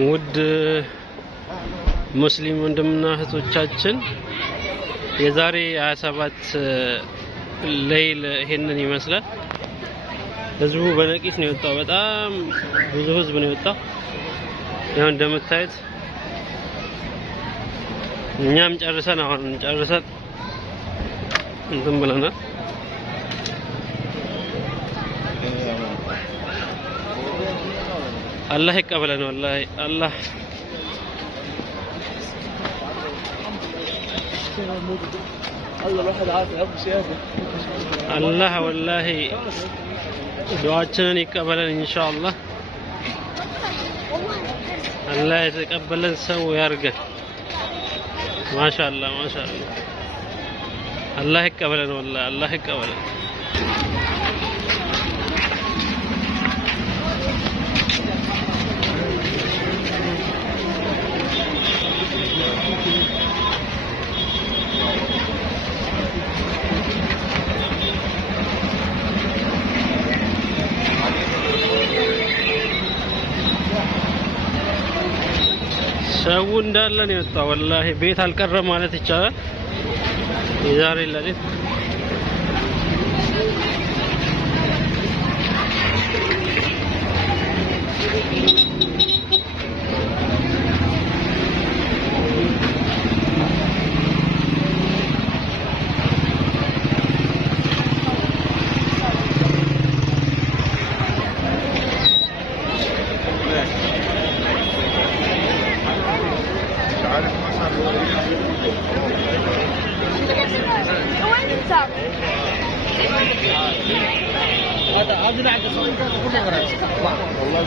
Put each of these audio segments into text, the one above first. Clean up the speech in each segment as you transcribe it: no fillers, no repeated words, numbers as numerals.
ውድ ሙስሊም ወንድምና እህቶቻችን የዛሬ 27 ሌይል ይሄንን ይመስላል። ህዝቡ በነቂስ ነው የወጣው። በጣም ብዙ ህዝብ ነው የወጣው። ያው እንደምታዩት እኛም ጨርሰን እንትን ብለናል። الله يقبلنا والله الله الله والله دعاءنا يقبلنا ان شاء الله. الله يتقبلن سو يرجع ما شاء الله ما شاء الله. الله يقبلنا والله الله يقبلنا. ሰው እንዳለ ነው የወጣው። ወላሂ ቤት አልቀረም ማለት ይቻላል። የዛሬ ለሊት هذا بعد صوت كل غرض والله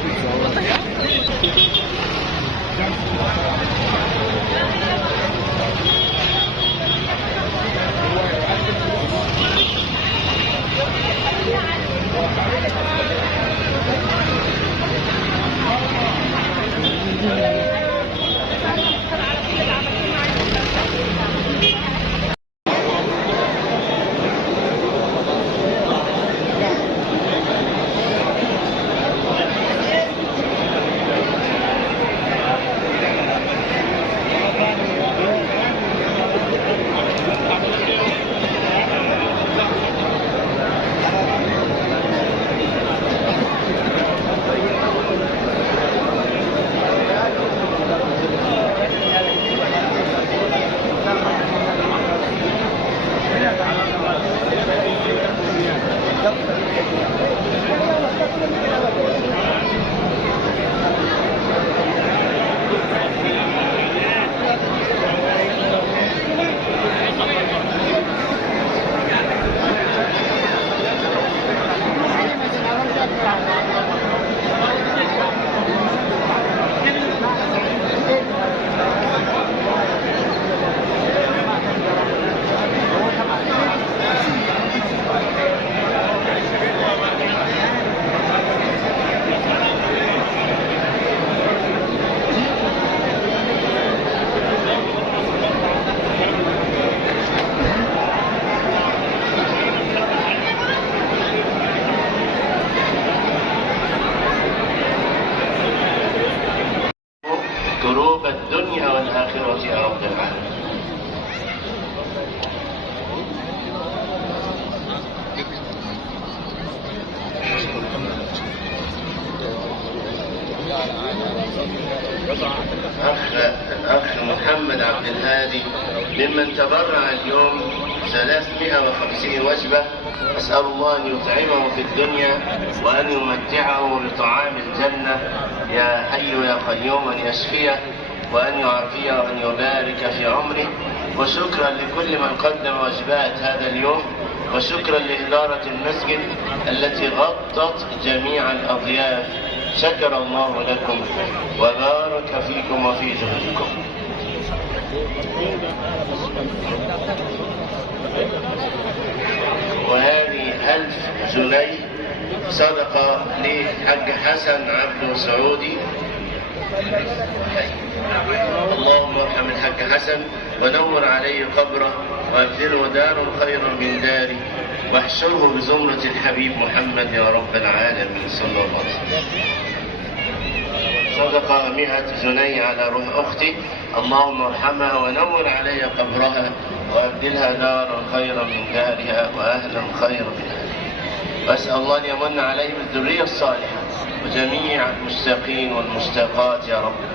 كروب الدنيا والآخرة يا رب العالمين. الأخ محمد عبد الهادي ممن تبرع اليوم 350 وجبة. أسأل الله أن يطعمه في الدنيا وأن يمتعه بطعام الجنة يا حي يا قيوم، أن يشفيه وأن يعافيه وأن يبارك في عمره. وشكرا لكل من قدم وجبات هذا اليوم، وشكرا لإدارة المسجد التي غطت جميع الأضياف. شكر الله لكم وبارك فيكم وفي جهدكم. وهذه 1000 جنيه صدقة لحج حسن عبد سعودي. اللهم ارحم الحج حسن ونور عليه قبره وابدله دار خيرا من داري واحشره بزمرة الحبيب محمد يا رب العالمين صلى الله عليه وسلم. تصدق 100 جنيه على روح أختي، اللهم ارحمها ونور علي قبرها وأبدلها دارا خيرا من دارها وأهلا خيرا من أهلها. وأسأل الله أن يمن علي بالذرية الصالحة وجميع المشتاقين والمشتاقات يا رب.